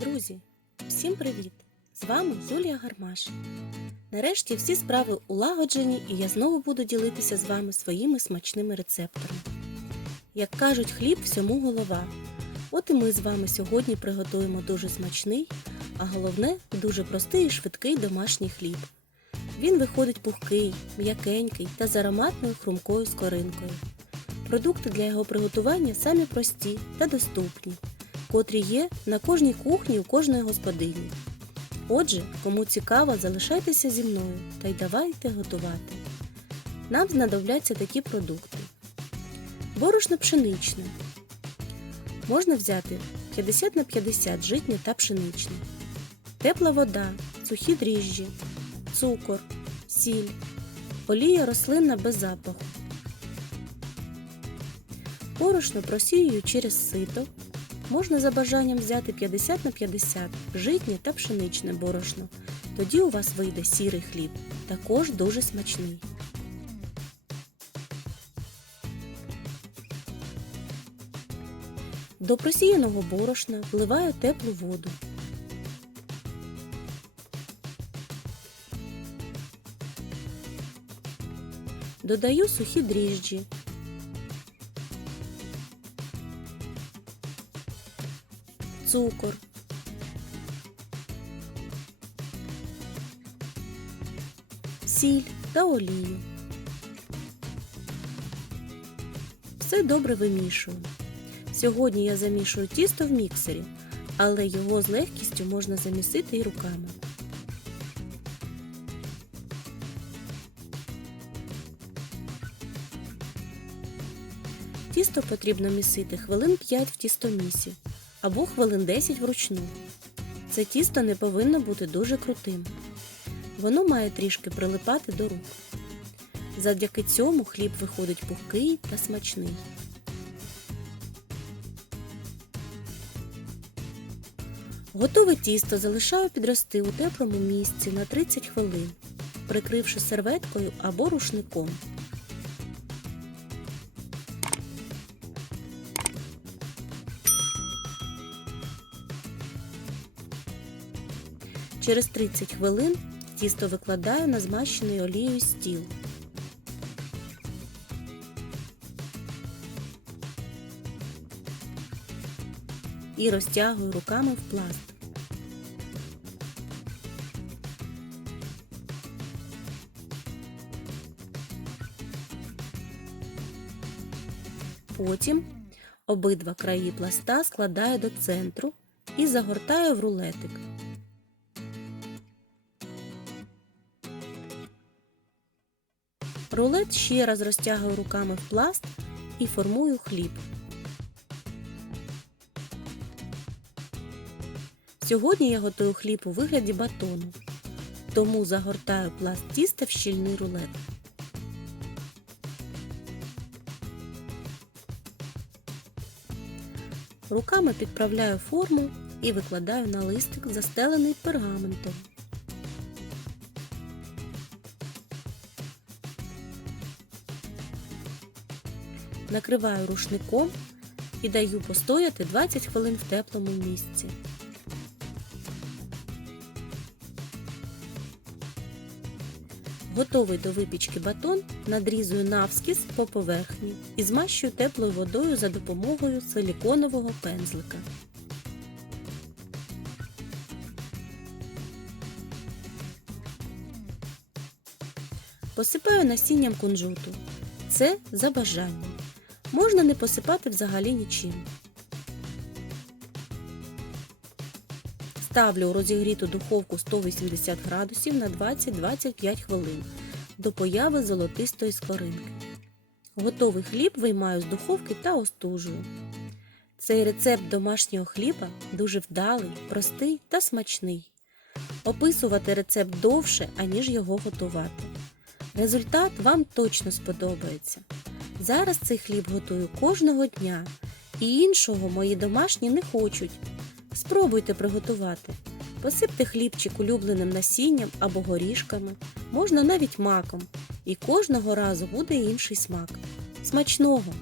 Друзі, всім привіт! З вами Юлія Гармаш. Нарешті всі справи улагоджені, і я знову буду ділитися з вами своїми смачними рецептами. Як кажуть, хліб всьому голова. От і ми з вами сьогодні приготуємо дуже смачний, а головне дуже простий і швидкий домашній хліб. Він виходить пухкий, м'якенький та з ароматною хрумкою скоринкою. Продукти для його приготування самі прості та доступні, котрі є на кожній кухні у кожної господині. Отже, кому цікаво, залишайтеся зі мною та й давайте готувати. Нам знадобляться такі продукти: борошно пшеничне. Можна взяти 50 на 50 житнє та пшеничне, тепла вода, сухі дріжджі, цукор, сіль, олія рослинна без запаху. Борошно просіюю через сито. Можна за бажанням взяти 50 на 50 житнє та пшеничне борошно. Тоді у вас вийде сірий хліб, також дуже смачний. До просіяного борошна вливаю теплу воду. Додаю сухі дріжджі. Цукор. Сіль та олію. Все добре вимішую. Сьогодні я замішую тісто в міксері, але його з легкістю можна замісити і руками. Тісто потрібно місити хвилин 5 в тістомісі або хвилин 10 вручну. Це тісто не повинно бути дуже крутим. Воно має трішки прилипати до рук. Завдяки цьому хліб виходить пухкий та смачний. Готове тісто залишаю підрости у теплому місці на 30 хвилин, прикривши серветкою або рушником. Через 30 хвилин тісто викладаю на змащений олією стіл. І розтягую руками в пласт. Потім обидва краї пласта складаю до центру і загортаю в рулетик. Рулет ще раз розтягую руками в пласт і формую хліб. Сьогодні я готую хліб у вигляді батону, тому загортаю пласт тіста в щільний рулет. Руками підправляю форму і викладаю на листик, застелений пергаментом. Накриваю рушником і даю постояти 20 хвилин в теплому місці. Готовий до випічки батон надрізую навскіз по поверхні і змащую теплою водою за допомогою силіконового пензлика. Посипаю насінням кунжуту. Це за бажанням. Можна не посипати взагалі нічим. Ставлю у розігріту духовку 180 градусів на 20-25 хвилин до появи золотистої скоринки. Готовий хліб виймаю з духовки та остужую. Цей рецепт домашнього хліба дуже вдалий, простий та смачний. Описувати рецепт довше, аніж його готувати. Результат вам точно сподобається. Зараз цей хліб готую кожного дня, і іншого мої домашні не хочуть. Спробуйте приготувати. Посипте хлібчик улюбленим насінням або горішками, можна навіть маком, і кожного разу буде інший смак. Смачного!